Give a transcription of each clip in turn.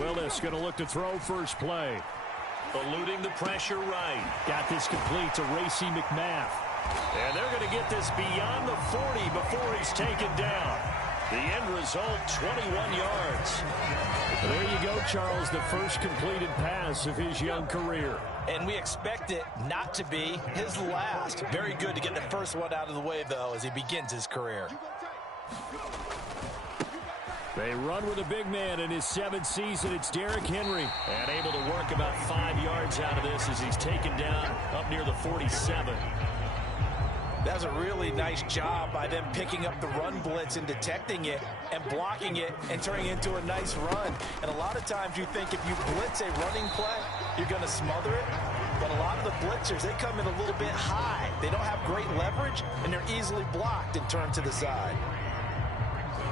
Willis going to look to throw first play. Eluding the pressure right. Got this complete to Racy McMath. And they're going to get this beyond the 40 before he's taken down. The end result, 21 yards. There you go, Charles, the first completed pass of his young career. And we expect it not to be his last. Very good to get the first one out of the way, though, as he begins his career. They run with a big man in his 7th season. It's Derrick Henry. And able to work about 5 yards out of this as he's taken down up near the 47. That was a really nice job by them picking up the run blitz and detecting it and blocking it and turning it into a nice run. And a lot of times you think if you blitz a running play, you're going to smother it. But a lot of the blitzers, they come in a little bit high. They don't have great leverage, and they're easily blocked and turned to the side.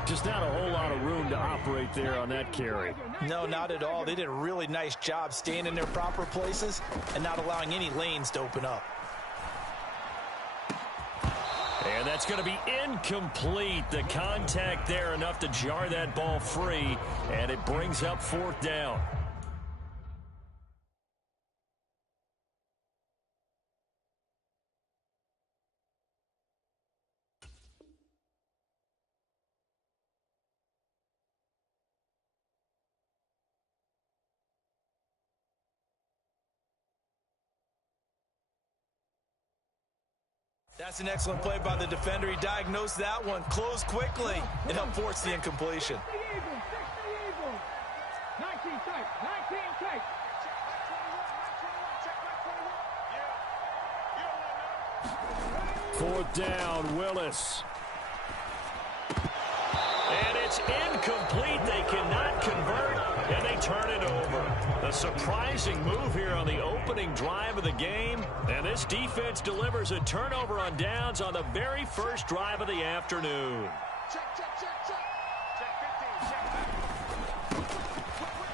Just not a whole lot of room to operate there on that carry. No, not at all. They did a really nice job staying in their proper places and not allowing any lanes to open up. And that's going to be incomplete. The contact there enough to jar that ball free, and it brings up 4th down. That's an excellent play by the defender. He diagnosed that one, closed quickly, and helped force the incompletion. 4th down, Willis. And it's incomplete. They cannot convert, and they turn it over. A surprising move here on the opening drive of the game. And this defense delivers a turnover on downs on the very first drive of the afternoon.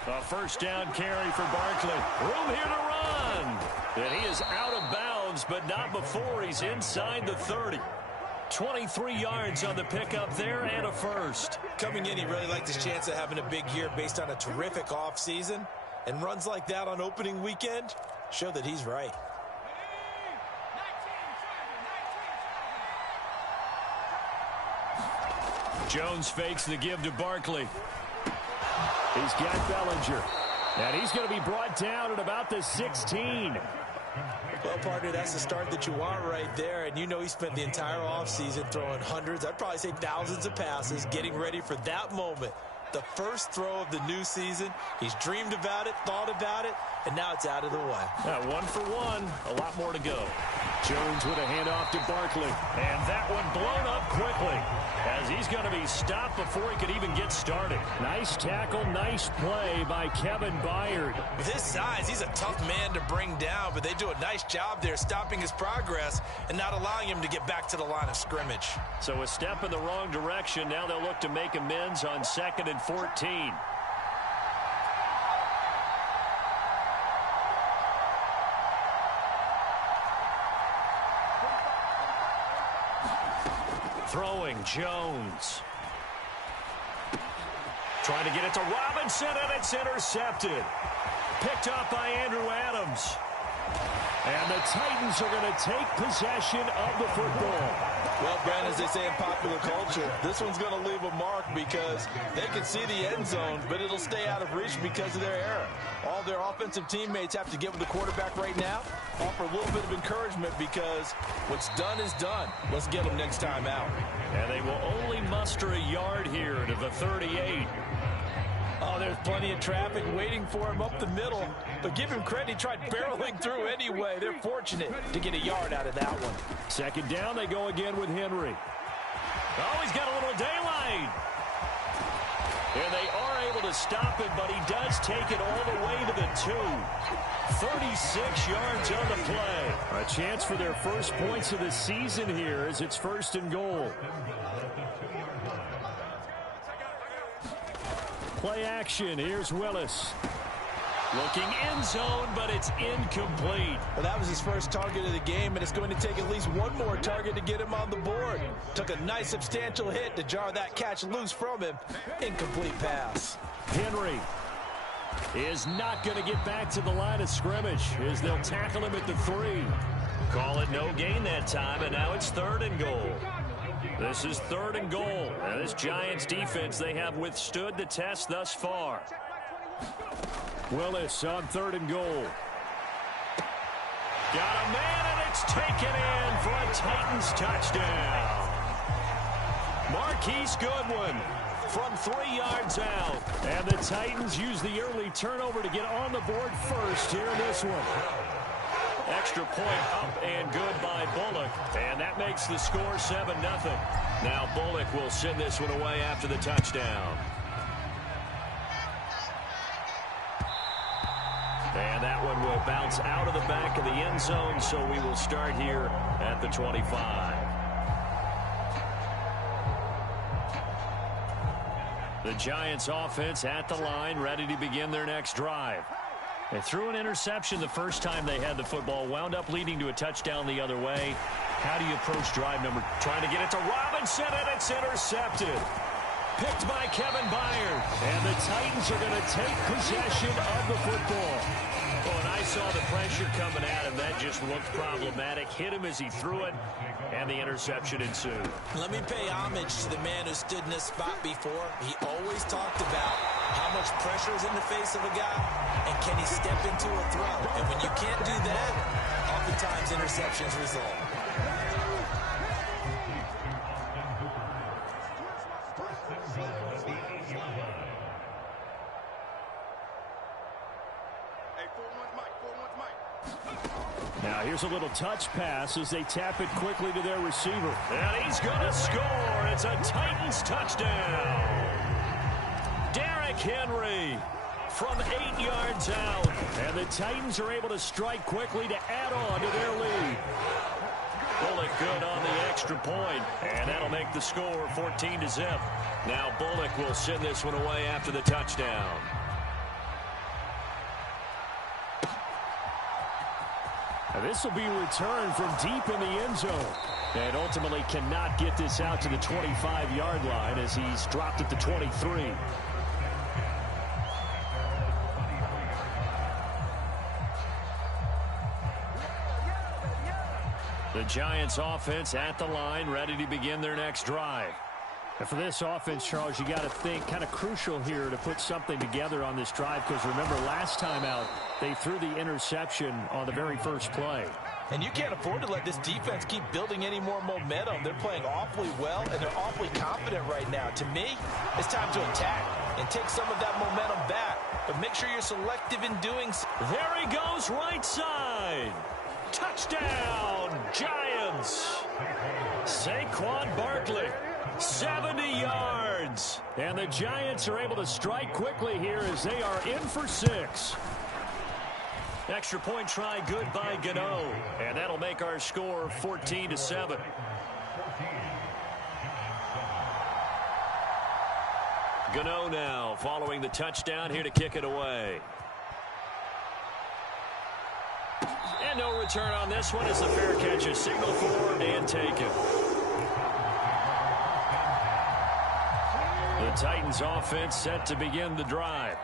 A first down carry for Barkley. Room here to run. And he is out of bounds, but not before he's inside the 30. 23 yards on the pickup there and a first. Coming in, he really liked his chance of having a big year based on a terrific offseason. And runs like that on opening weekend show that he's right. Jones fakes the give to Barkley. He's got Bellinger. And he's going to be brought down at about the 16. Well, partner, that's the start that you want right there. And you know he spent the entire offseason throwing hundreds, I'd probably say thousands of passes, getting ready for that moment. The first throw of the new season. He's dreamed about it, thought about it, and now it's out of the way. 1 for 1. A lot more to go. Jones with a handoff to Barkley. And that one blown up quickly as he's going to be stopped before he could even get started. Nice tackle, nice play by Kevin Byard. With his size, he's a tough man to bring down, but they do a nice job there stopping his progress and not allowing him to get back to the line of scrimmage. So a step in the wrong direction. Now they'll look to make amends on 2nd and 14. Throwing, Jones. Trying to get it to Robinson, and it's intercepted. Picked up by Andrew Adams. And the Titans are going to take possession of the football. Well, Brandon, as they say in popular culture, this one's going to leave a mark because they can see the end zone, but it'll stay out of reach because of their error. All their offensive teammates have to get with the quarterback right now, offer a little bit of encouragement because what's done is done. Let's get them next time out. And they will only muster a yard here to the 38. Oh, there's plenty of traffic waiting for him up the middle. But give him credit, he tried barreling through anyway. They're fortunate to get a yard out of that one. 2nd down, they go again with Henry. Oh, he's got a little daylight. And they are able to stop him, but he does take it all the way to the 2. 36 yards on the play. A chance for their first points of the season here as it's 1st and goal. Play action. Here's Willis. Looking end zone, but it's incomplete. Well, that was his first target of the game, and it's going to take at least one more target to get him on the board. Took a nice substantial hit to jar that catch loose from him. Incomplete pass. Henry. is not going to get back to the line of scrimmage as they'll tackle him at the 3. Call it no gain that time, and now it's 3rd and goal. This is 3rd and goal. And this Giants defense, they have withstood the test thus far. Willis on 3rd and goal. Got a man, and it's taken in for a Titans touchdown. Marquise Goodwin from 3 yards out. And the Titans use the early turnover to get on the board first here in this one. Extra point up and good by Bullock. And that makes the score 7-0. Now Bullock will send this one away after the touchdown. And that one will bounce out of the back of the end zone, so we will start here at the 25. The Giants offense at the line, ready to begin their next drive. They threw an interception the first time they had the football, wound up leading to a touchdown the other way. How do you approach drive number? Trying to get it to Robinson, and it's intercepted. Picked by Kevin Byard. And the Titans are going to take possession of the football. Oh, and I saw the pressure coming at him. That just looked problematic. Hit him as he threw it, and the interception ensued. Let me pay homage to the man who stood in this spot before. He always talked about how much pressure is in the face of a guy, and can he step into a throw. And when you can't do that, oftentimes interceptions result. Now here's a little touch pass as they tap it quickly to their receiver. And he's going to score. It's a Titans touchdown. Derrick Henry from 8 yards out. And the Titans are able to strike quickly to add on to their lead. Bullock good on the extra point, and that'll make the score 14-0. Now Bullock will send this one away after the touchdown. Now this will be returned from deep in the end zone. And ultimately cannot get this out to the 25-yard line as he's dropped at the 23. The Giants offense at the line, ready to begin their next drive. And for this offense, Charles, you got to think kind of crucial here to put something together on this drive, because remember last time out they threw the interception on the very first play. And you can't afford to let this defense keep building any more momentum. They're playing awfully well, and they're awfully confident right now. To me, it's time to attack and take some of that momentum back. But make sure you're selective in doing so. There he goes, right side. Touchdown, Giants. Saquon Barkley, 70 yards. And the Giants are able to strike quickly here as they are in for 6. Extra point try good by Gano. And that'll make our score 14-7. Gano now following the touchdown here to kick it away. And no return on this one as the fair catch is signaled for and taken. The Titans offense set to begin the drive.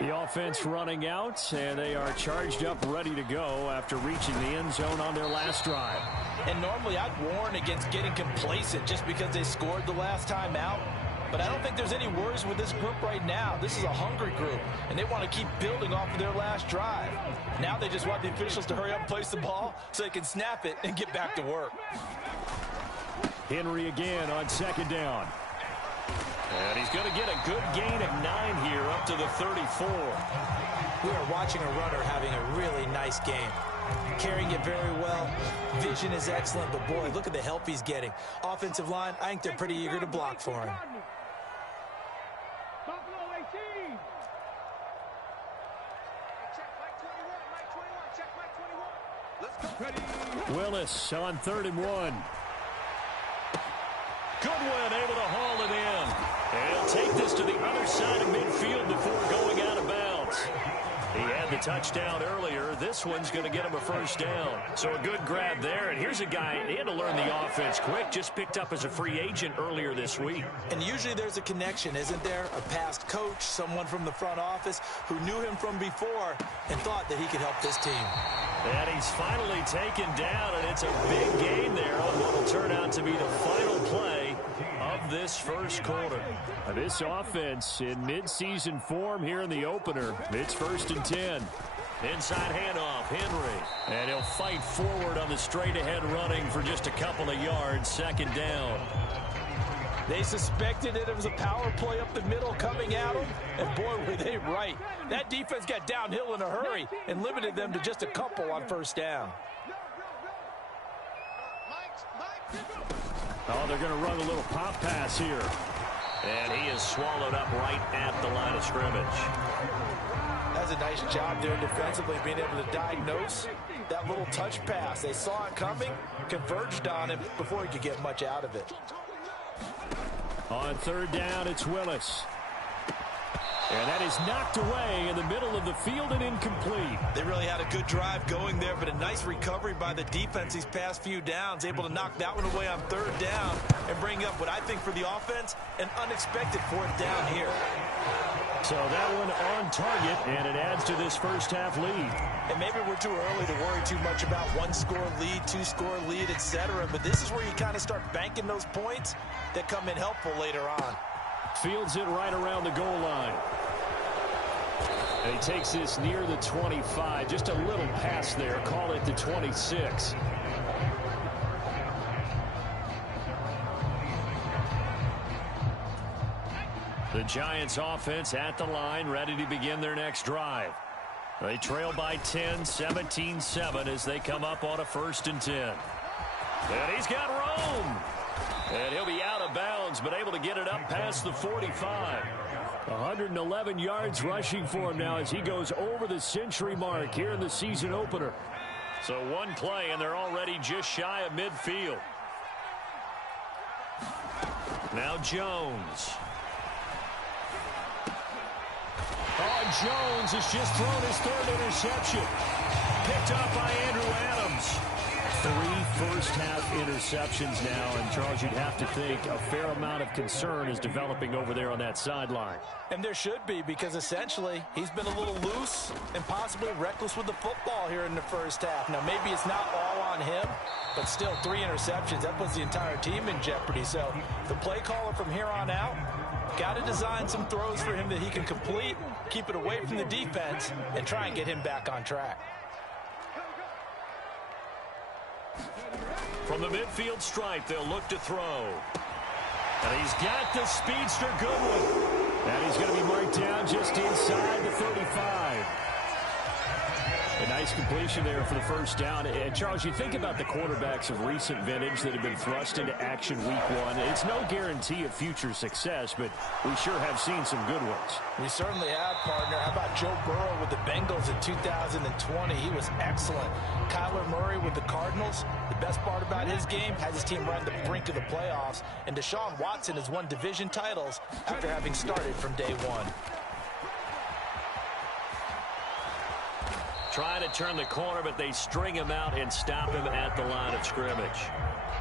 The offense running out, and they are charged up, ready to go after reaching the end zone on their last drive. And normally I'd warn against getting complacent just because they scored the last time out. But I don't think there's any worries with this group right now. This is a hungry group, and they want to keep building off of their last drive. Now they just want the officials to hurry up and place the ball so they can snap it and get back to work. Henry again on second down. And he's going to get a good gain of 9 here up to the 34. We are watching a runner having a really nice game. Carrying it very well. Vision is excellent, but boy, look at the help he's getting. Offensive line, I think they're pretty eager to block for him. Willis on 3rd and 1. Goodwin able to haul it in. And he'll take this to the other side of midfield before going out of bounds. He had the touchdown earlier. This one's going to get him a first down. So a good grab there. And here's a guy, he had to learn the offense quick, just picked up as a free agent earlier this week. And usually there's a connection, isn't there? A past coach, someone from the front office who knew him from before and thought that he could help this team. And he's finally taken down, and it's a big gain there on what will turn out to be the final play of this first quarter. This offense in midseason form here in the opener. It's 1st and 10. Inside handoff, Henry. And he'll fight forward on the straight-ahead running for just a couple of yards. 2nd down. They suspected that it was a power play up the middle coming at them, and boy, were they right. That defense got downhill in a hurry and limited them to just a couple on 1st down. Oh, they're going to run a little pop pass here. And he is swallowed up right at the line of scrimmage. That's a nice job there defensively, being able to diagnose that little touch pass. They saw it coming, converged on him before he could get much out of it. On 3rd down, it's Willis. And that is knocked away in the middle of the field and incomplete. They really had a good drive going there, but a nice recovery by the defense these past few downs, able to knock that one away on 3rd down and bring up what I think for the offense, an unexpected 4th down here. So that one on target, and it adds to this first half lead. And maybe we're too early to worry too much about 1-score lead, 2-score lead, etc. But this is where you kind of start banking those points that come in helpful later on. Fields it right around the goal line. And he takes this near the 25. Just a little pass there. Call it the 26. The Giants offense at the line, ready to begin their next drive. They trail by 10, 17-7 as they come up on a 1st and 10. And he's got room. And he'll be out of bounds, but able to get it up past the 45. 111 yards rushing for him now as he goes over the century mark here in the season opener. So one play, and they're already just shy of midfield. Now Jones. Oh, Jones has just thrown his 3rd interception. Picked up by Andrew Adams. 3 first-half interceptions now, and Charles, you'd have to think a fair amount of concern is developing over there on that sideline. And there should be, because essentially he's been a little loose and possibly reckless with the football here in the first half. Now, maybe it's not all on him, but still 3 interceptions. That puts the entire team in jeopardy. So the play caller from here on out got to design some throws for him that he can complete, keep it away from the defense, and try and get him back on track. From the midfield stripe, they'll look to throw. And he's got the speedster Goodwin. And he's going to be marked down just inside the 35. A nice completion there for the first down. And Charles, you think about the quarterbacks of recent vintage that have been thrust into action week 1. It's no guarantee of future success, but we sure have seen some good ones. We certainly have, partner. How about Joe Burrow with the Bengals in 2020? He was excellent. Kyler Murray with the Cardinals. The best part about his game, has his team right on the brink of the playoffs. And Deshaun Watson has won division titles after having started from day 1. Trying to turn the corner, but they string him out and stop him at the line of scrimmage.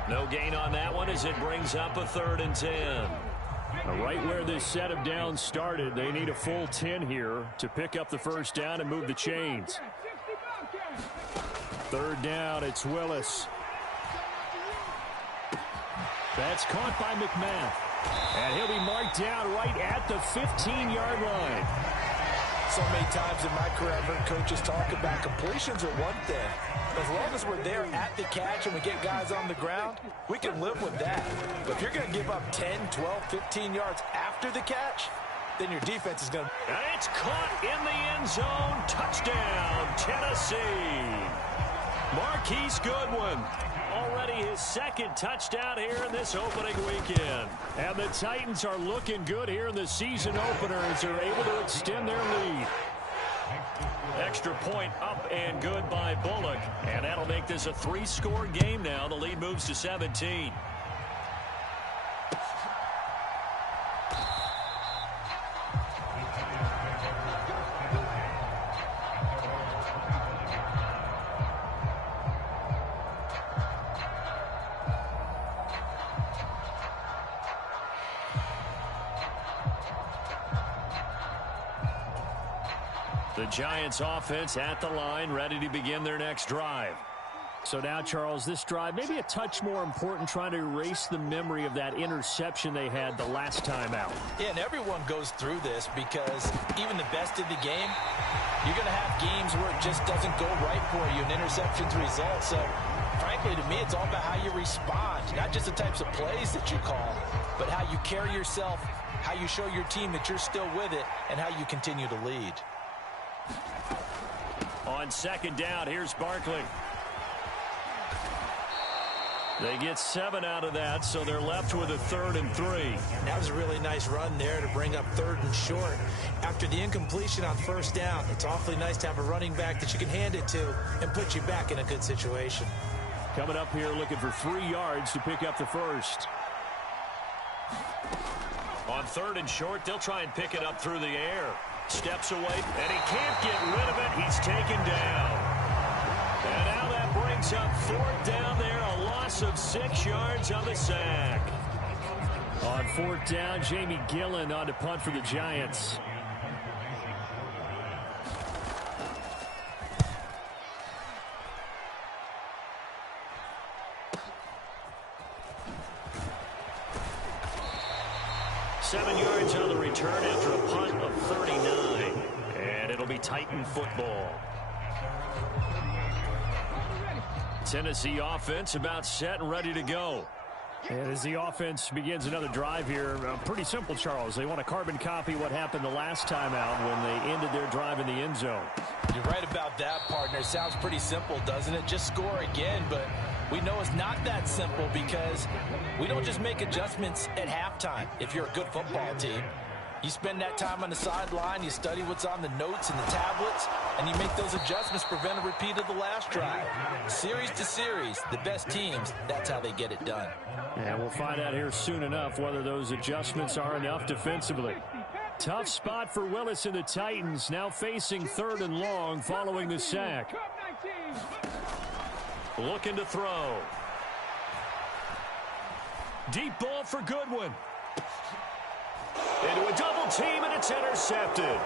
No gain on that one as it brings up a 3rd and 10. Right where this set of downs started, they need a full 10 here to pick up the first down and move the chains. 3rd down, it's Willis. That's caught by McMath. And he'll be marked down right at the 15-yard line. So many times in my career, I've heard coaches talk about completions are one thing. As long as we're there at the catch and we get guys on the ground, we can live with that. But if you're going to give up 10, 12, 15 yards after the catch, then your defense is going to... And it's caught in the end zone. Touchdown, Tennessee. Marquise Goodwin. Already his 2nd touchdown here in this opening weekend. And the Titans are looking good here in the season opener as they're able to extend their lead. Extra point up and good by Bullock. And that'll make this a 3-score game now. The lead moves to 17. The Giants offense at the line, ready to begin their next drive. So now, Charles, this drive maybe a touch more important, trying to erase the memory of that interception they had the last time out. Yeah, and everyone goes through this because even the best in the game, you're going to have games where it just doesn't go right for you, and interceptions result. So, frankly, to me, it's all about how you respond, not just the types of plays that you call, but how you carry yourself, how you show your team that you're still with it, and how you continue to lead. On second down, here's Barkley. They get 7 out of that, so they're left with a 3rd and 3. That was a really nice run there to bring up 3rd and short. After the incompletion on 1st down, it's awfully nice to have a running back that you can hand it to and put you back in a good situation. Coming up here looking for 3 yards to pick up the first. On 3rd and short, they'll try and pick it up through the air. Steps away, and he can't get rid of it. He's taken down. And now that brings up 4th down there, a loss of 6 yards on the sack. On 4th down, Jamie Gillen on to punt for the Giants. Seven yards on the return after a punt of 39. And it'll be Titan football. Tennessee offense about set and ready to go. And as the offense begins another drive here, pretty simple, Charles. They want to carbon copy what happened the last time out when they ended their drive in the end zone. You're right about that, partner. It sounds pretty simple, doesn't it? Just score again, but we know it's not that simple because we don't just make adjustments at halftime if you're a good football team. You spend that time on the sideline, you study what's on the notes and the tablets, and you make those adjustments, prevent a repeat of the last drive. Series to series, the best teams, that's how they get it done. And we'll find out here soon enough whether those adjustments are enough defensively. Tough spot for Willis and the Titans, now facing 3rd and long following the sack. Looking to throw. Deep ball for Goodwin. Into a double team, and it's intercepted.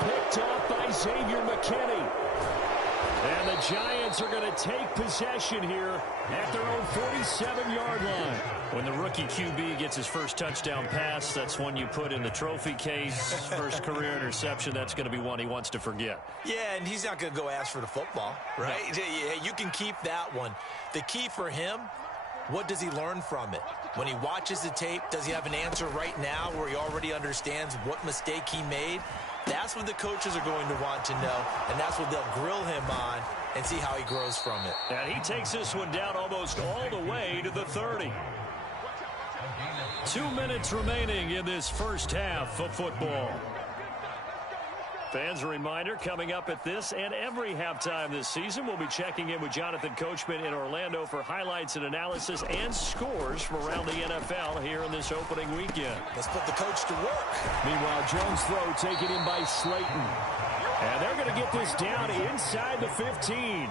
Picked off by Xavier McKinney. And the Giants are going to take possession here at their own 47-yard line. When the rookie QB gets his first touchdown pass, that's one you put in the trophy case. First career interception, that's going to be one he wants to forget. Yeah, and he's not going to go ask for the football, right? Yeah, you can keep that one. The key for him, what does he learn from it? When he watches the tape, does he have an answer right now where he already understands what mistake he made? That's what the coaches are going to want to know, and that's what they'll grill him on and see how he grows from it. And he takes this one down almost all the way to the 30. 2 minutes remaining in this first half of football. Fans, a reminder, coming up at this and every halftime this season, we'll be checking in with Jonathan Coachman in Orlando for highlights and analysis and scores from around the NFL here in this opening weekend. Let's put the coach to work. Meanwhile, Jones' throw taken in by Slayton. And they're going to get this down inside the 15.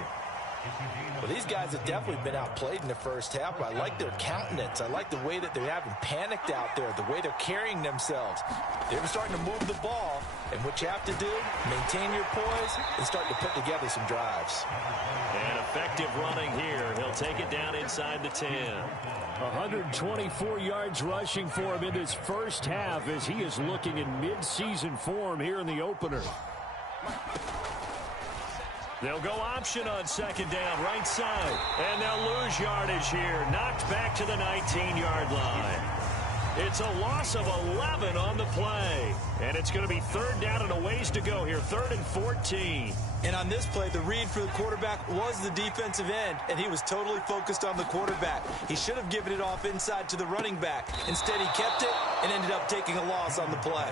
Well, these guys have definitely been outplayed in the first half, but I like their countenance. I like the way that they haven't panicked out there, the way they're carrying themselves. They're starting to move the ball, and what you have to do, maintain your poise and start to put together some drives. And effective running here. He'll take it down inside the 10. 124 yards rushing for him in this first half as he is looking in mid-season form here in the opener. They'll go option on second down, right side. And they'll lose yardage here. Knocked back to the 19-yard line. It's a loss of 11 on the play. And it's going to be 3rd down and a ways to go here. 3rd and 14. And on this play, the read for the quarterback was the defensive end, and he was totally focused on the quarterback. He should have given it off inside to the running back. Instead, he kept it and ended up taking a loss on the play.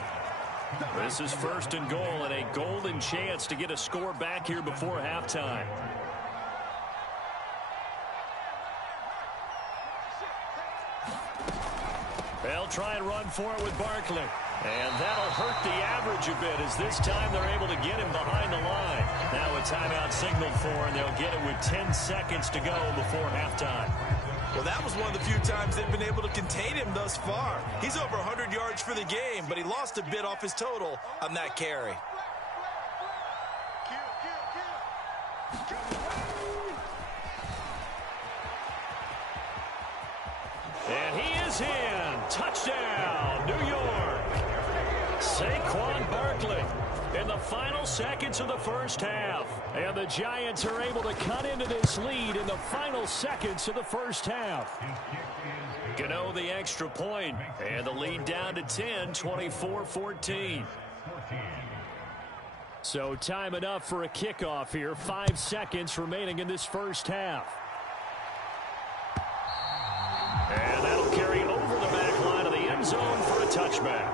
This is 1st and goal and a golden chance to get a score back here before halftime. They'll try and run for it with Barkley. And that'll hurt the average a bit as this time they're able to get him behind the line. Now a timeout signaled for, and they'll get it with 10 seconds to go before halftime. Well, that was one of the few times they've been able to contain him thus far. He's over 100 yards for the game, but he lost a bit off his total on that carry. And he is in. Touchdown, New York. Saquon Barkley in the final seconds of the first half. And the Giants are able to cut into this lead in the final seconds of the first half. Gano the extra point, and the lead down to 10, 24-14. So time enough for a kickoff here. 5 seconds remaining in this first half. And that'll carry over the back line of the end zone for a touchback.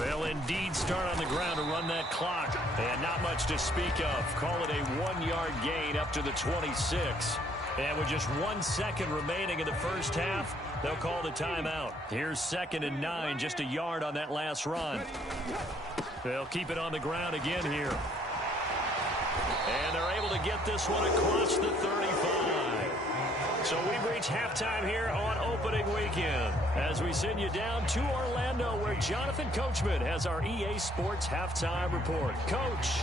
They'll indeed start on the ground to run that clock. And not much to speak of. Call it a 1-yard gain up to the 26. And with just 1 second remaining in the first half, they'll call the timeout. Here's 2nd and 9, just a yard on that last run. They'll keep it on the ground again here. And they're able to get this one across the 35. So we've reached halftime here on opening weekend as we send you down to Orlando where Jonathan Coachman has our EA Sports halftime report. Coach.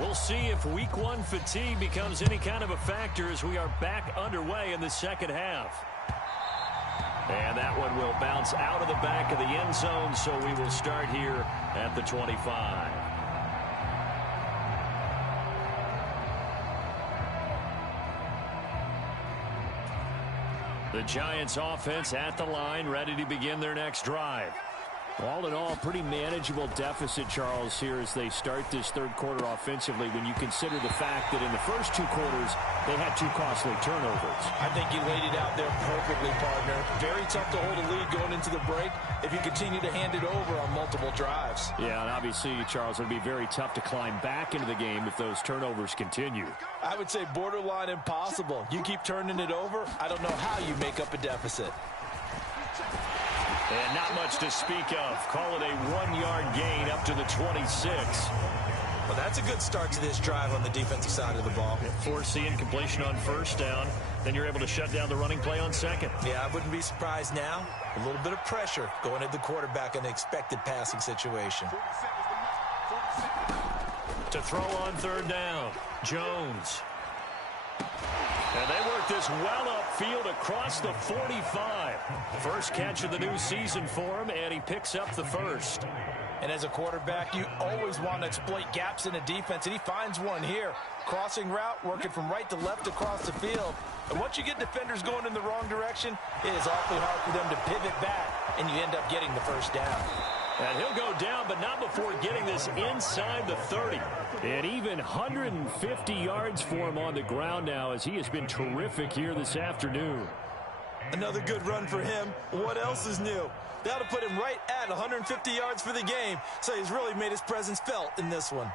We'll see if week 1 fatigue becomes any kind of a factor as we are back underway in the second half. And that one will bounce out of the back of the end zone, so we will start here at the 25. The Giants offense at the line, ready to begin their next drive. All in all, pretty manageable deficit, Charles, here as they start this third quarter offensively when you consider the fact that in the first 2 quarters, they had 2 costly turnovers. I think you laid it out there perfectly, partner. Very tough to hold a lead going into the break if you continue to hand it over on multiple drives. Yeah, and obviously, Charles, it would be very tough to climb back into the game if those turnovers continue. I would say borderline impossible. You keep turning it over, I don't know how you make up a deficit. And not much to speak of. Call it a 1-yard gain up to the 26. Well, that's a good start to this drive on the defensive side of the ball. Forcing completion on first down. Then you're able to shut down the running play on second. Yeah, I wouldn't be surprised now. A little bit of pressure going at the quarterback in an expected passing situation. To throw on third down, Jones. And they work this well upfield across the 45. First catch of the new season for him, and he picks up the first. And as a quarterback, you always want to exploit gaps in a defense, and he finds one here. Crossing route, working from right to left across the field. And once you get defenders going in the wrong direction, it is awfully hard for them to pivot back, and you end up getting the first down. And he'll go down, but not before getting this inside the 30. And even 150 yards for him on the ground now as he has been terrific here this afternoon. Another good run for him. What else is new? That'll put him right at 150 yards for the game, so he's really made his presence felt in this one.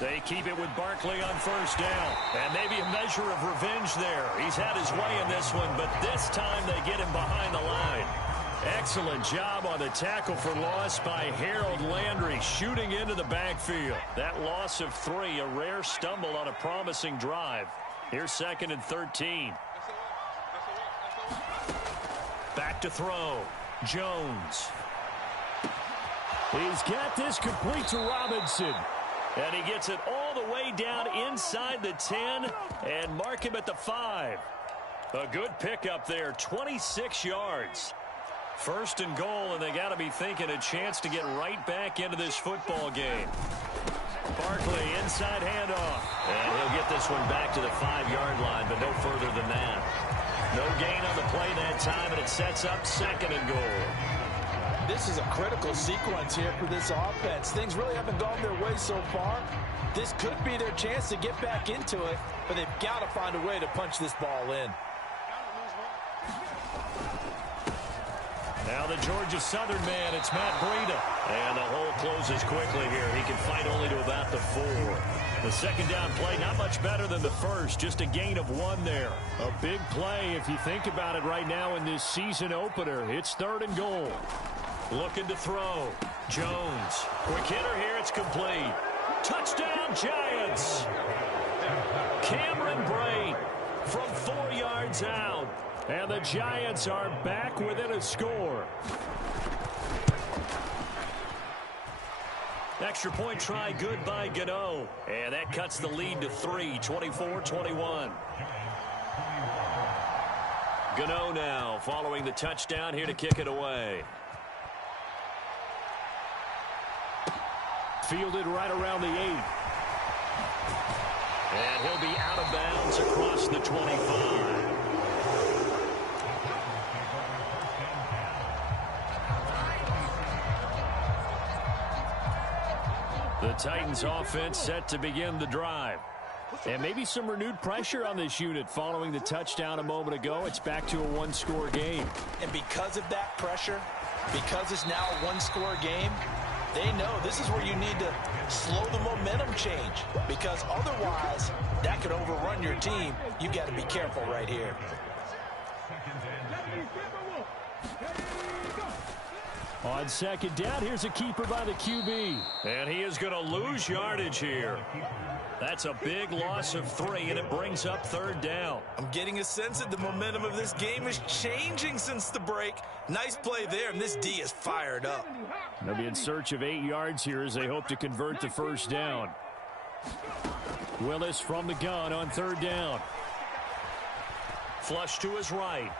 They keep it with Barkley on first down. And maybe a measure of revenge there. He's had his way in this one, but this time they get him behind the line. Excellent job on the tackle for loss by Harold Landry, shooting into the backfield. That loss of 3, a rare stumble on a promising drive. Here's 2nd and 13. Back to throw. Jones. He's got this complete to Robinson. And he gets it all the way down inside the 10 and mark him at the 5. A good pickup there, 26 yards. 1st and goal, and they got to be thinking a chance to get right back into this football game. Barkley, inside handoff. And he'll get this one back to the 5-yard line, but no further than that. No gain on the play that time, and it sets up 2nd and goal. This is a critical sequence here for this offense. Things really haven't gone their way so far. This could be their chance to get back into it, but they've got to find a way to punch this ball in. Now the Georgia Southern man, it's Matt Breida. And the hole closes quickly here. He can fight only to about the 4. The second down play, not much better than the first. Just a gain of 1 there. A big play if you think about it right now in this season opener. It's 3rd and goal. Looking to throw. Jones. Quick hitter here. It's complete. Touchdown, Giants. Cameron Brate from 4 yards out. And the Giants are back within a score. Extra point try good by Gano. And that cuts the lead to 3, 24-21. Gano now following the touchdown here to kick it away. Fielded right around the 8. And he'll be out of bounds across the 25. The Titans offense set to begin the drive. And maybe some renewed pressure on this unit following the touchdown a moment ago. It's back to a one-score game. And because of that pressure, because it's now a one-score game, they know this is where you need to slow the momentum change, because otherwise that could overrun your team. You got to be careful right here. On second down, here's a keeper by the QB. And he is going to lose yardage here. That's a big loss of 3, and it brings up third down. I'm getting a sense that the momentum of this game is changing since the break. Nice play there, and this D is fired up. They'll be in search of 8 yards here as they hope to convert the first down. Willis from the gun on third down. Flush to his right.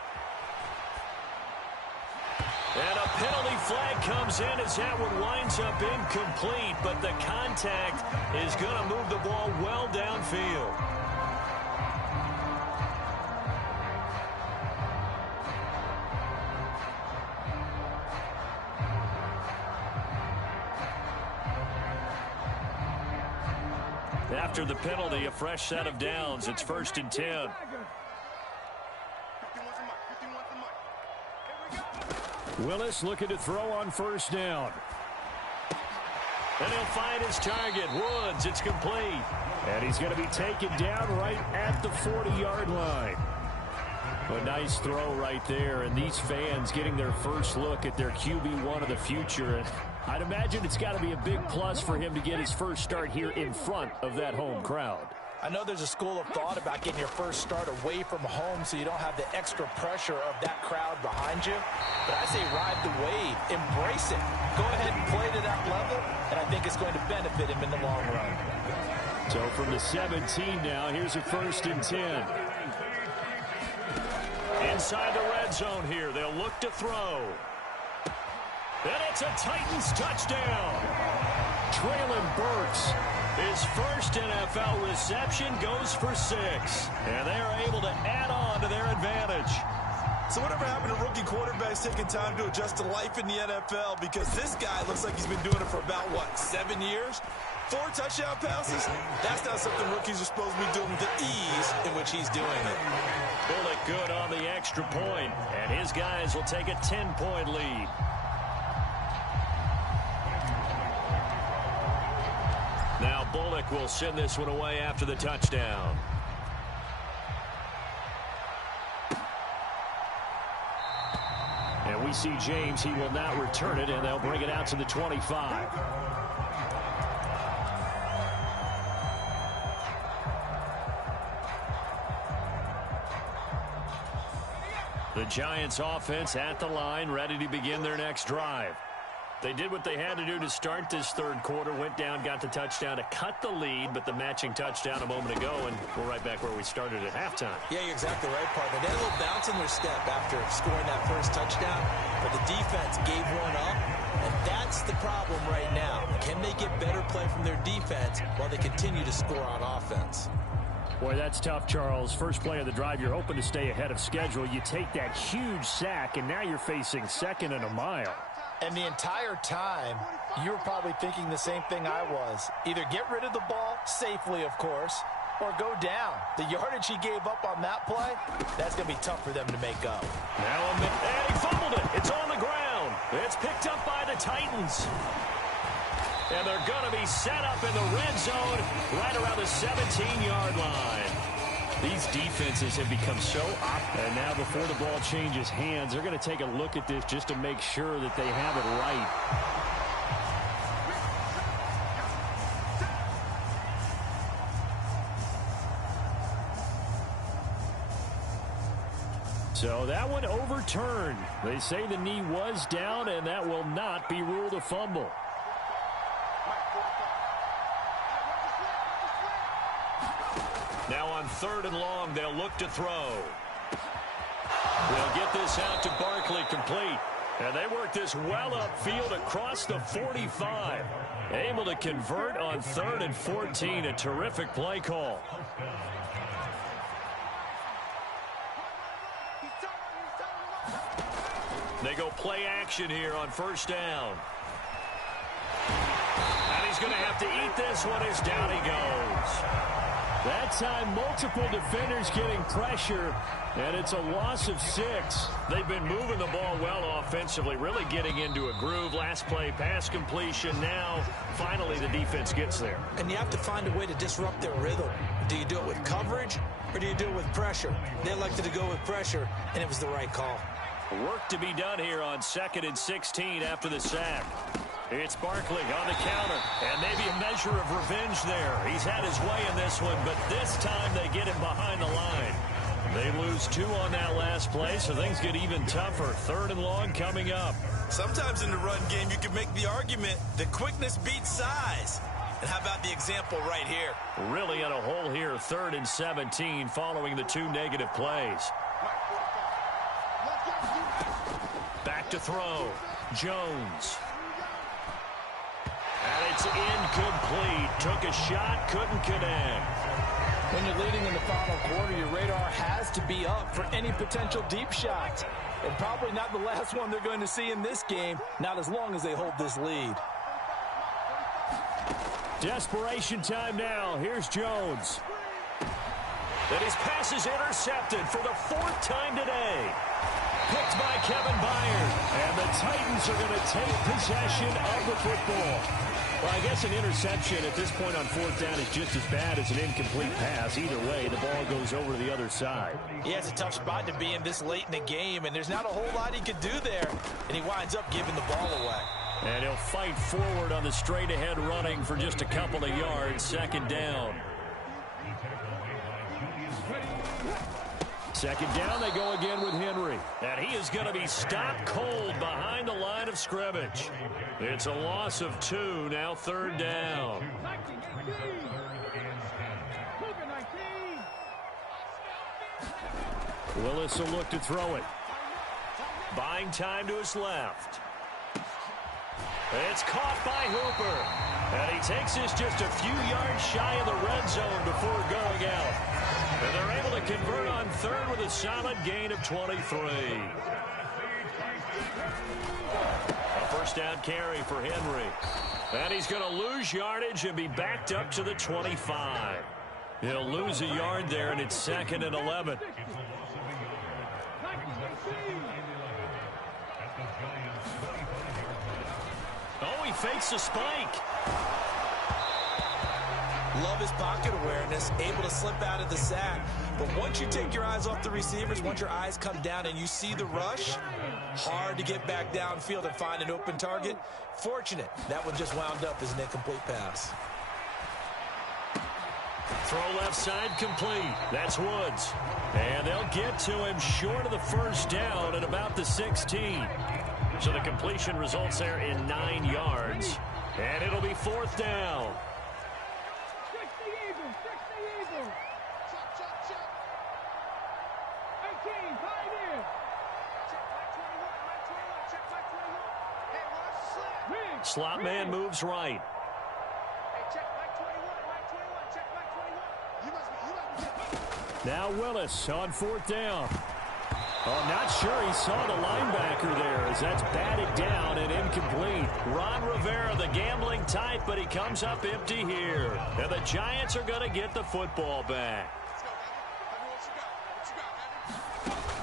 And a penalty flag comes in as that one winds up incomplete, but the contact is going to move the ball well downfield. After the penalty, a fresh set of downs. It's 1st and 10. Willis looking to throw on first down. And he'll find his target. Woods, it's complete. And he's going to be taken down right at the 40-yard line. A nice throw right there, and these fans getting their first look at their QB1 of the future. And I'd imagine it's got to be a big plus for him to get his first start here in front of that home crowd. I know there's a school of thought about getting your first start away from home so you don't have the extra pressure of that crowd behind you. But I say ride the wave. Embrace it. Go ahead and play to that level, and I think it's going to benefit him in the long run. So from the 17 now, here's a 1st and 10. Inside the red zone here. They'll look to throw. And it's a Titans touchdown. Traylon Burks. His first NFL reception goes for 6. And they are able to add on to their advantage. So whatever happened to rookie quarterbacks taking time to adjust to life in the NFL? Because this guy looks like he's been doing it for about, 7 years? 4 touchdown passes? That's not something rookies are supposed to be doing with the ease in which he's doing it. Bullock good on the extra point, and his guys will take a 10-point lead. Now Bullock will send this one away after the touchdown. And we see James. He will not return it, and they'll bring it out to the 25. The Giants offense at the line, ready to begin their next drive. They did what they had to do to start this third quarter, went down, got the touchdown to cut the lead, but the matching touchdown a moment ago, and we're right back where we started at halftime. Yeah, you're exactly right, partner. They had a little bounce in their step after scoring that first touchdown, but the defense gave one up, and that's the problem right now. Can they get better play from their defense while they continue to score on offense? Boy, that's tough, Charles. First play of the drive, you're hoping to stay ahead of schedule. You take that huge sack, and now you're facing 2nd and a mile. And the entire time, you were probably thinking the same thing I was. Either get rid of the ball, safely, of course, or go down. The yardage he gave up on that play, that's going to be tough for them to make up. Now, and he fumbled it. It's on the ground. It's picked up by the Titans. And they're going to be set up in the red zone right around the 17-yard line. These defenses have become so and now before the ball changes hands, they're going to take a look at this just to make sure that they have it right. So that one overturned. They say the knee was down, and that will not be ruled a fumble. Now on 3rd and long, they'll look to throw. They'll get this out to Barkley, complete. And they work this well upfield across the 45. Able to convert on 3rd and 14. A terrific play call. They go play action here on 1st down. And he's going to have to eat this one as down he goes. That time, multiple defenders getting pressure, and it's a loss of 6. They've been moving the ball well offensively, really getting into a groove. Last play, pass completion. Now, finally, the defense gets there. And you have to find a way to disrupt their rhythm. Do you do it with coverage, or do you do it with pressure? They elected to go with pressure, and it was the right call. Work to be done here on 2nd and 16 after the sack. It's Barkley on the counter, and maybe a measure of revenge there. He's had his way in this one, but this time they get him behind the line. They lose 2 on that last play, so things get even tougher. 3rd and long coming up. Sometimes in the run game, you can make the argument that quickness beats size. And how about the example right here? Really in a hole here, 3rd and 17 following the 2 negative plays. Back to throw. Jones. And it's incomplete. Took a shot, couldn't connect. When you're leading in the final quarter, your radar has to be up for any potential deep shots. And probably not the last one they're going to see in this game, not as long as they hold this lead. Desperation time now. Here's Jones. And his pass is intercepted for the 4th time today. Picked by Kevin Byard. And the Titans are going to take possession of the football. Well, I guess an interception at this point on 4th down is just as bad as an incomplete pass. Either way, the ball goes over to the other side. Yeah, it's a tough spot to be in this late in the game, and there's not a whole lot he could do there. And he winds up giving the ball away. And he'll fight forward on the straight-ahead running for just a couple of yards. 2nd down. 2nd down, they go again with Henry. And he is going to be stopped cold behind the line of scrimmage. It's a loss of 2, now 3rd down. Willis will look to throw it. Buying time to his left. It's caught by Hooper. And he takes this just a few yards shy of the red zone before going out. And they're able to convert on 3rd with a solid gain of 23. A 1st down carry for Henry. And he's going to lose yardage and be backed up to the 25. He'll lose a yard there, and it's 2nd and 11. Oh, he fakes a spike. Love his pocket awareness, able to slip out of the sack. But once you take your eyes off the receivers, once your eyes come down and you see the rush, hard to get back downfield and find an open target. Fortunate, that one just wound up as an incomplete pass. Throw left side complete. That's Woods. And they'll get to him short of the 1st down at about the 16. So the completion results there in 9 yards. And it'll be 4th down. Slot man moves right. Now Willis on 4th down. Oh, not sure he saw the linebacker there as that's batted down and incomplete. Ron Rivera, the gambling type, but he comes up empty here. And the Giants are going to get the football back.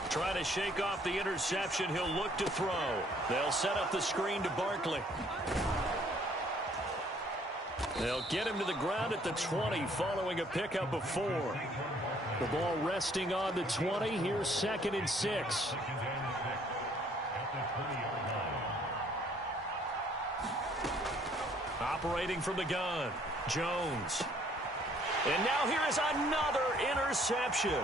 Trying to shake off the interception. He'll look to throw. They'll set up the screen to Barkley. They'll get him to the ground at the 20 following a pickup of 4. The ball resting on the 20. Here's 2nd and 6. Operating from the gun, Jones. And now here is another interception.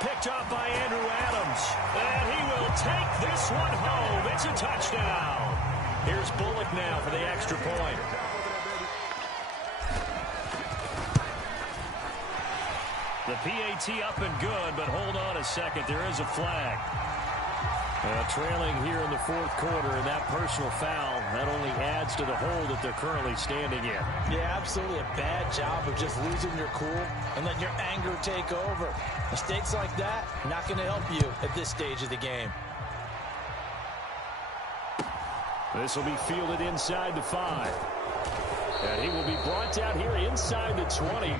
Picked up by Andrew Adams. And he will take this one home. It's a touchdown. Here's Bullock now for the extra point. The PAT up and good, but hold on a second. There is a flag. Trailing here in the 4th quarter, and that personal foul, that only adds to the hole that they're currently standing in. Yeah, absolutely a bad job of just losing your cool and letting your anger take over. Mistakes like that, not going to help you at this stage of the game. This will be fielded inside the 5. And he will be brought down here inside the 20.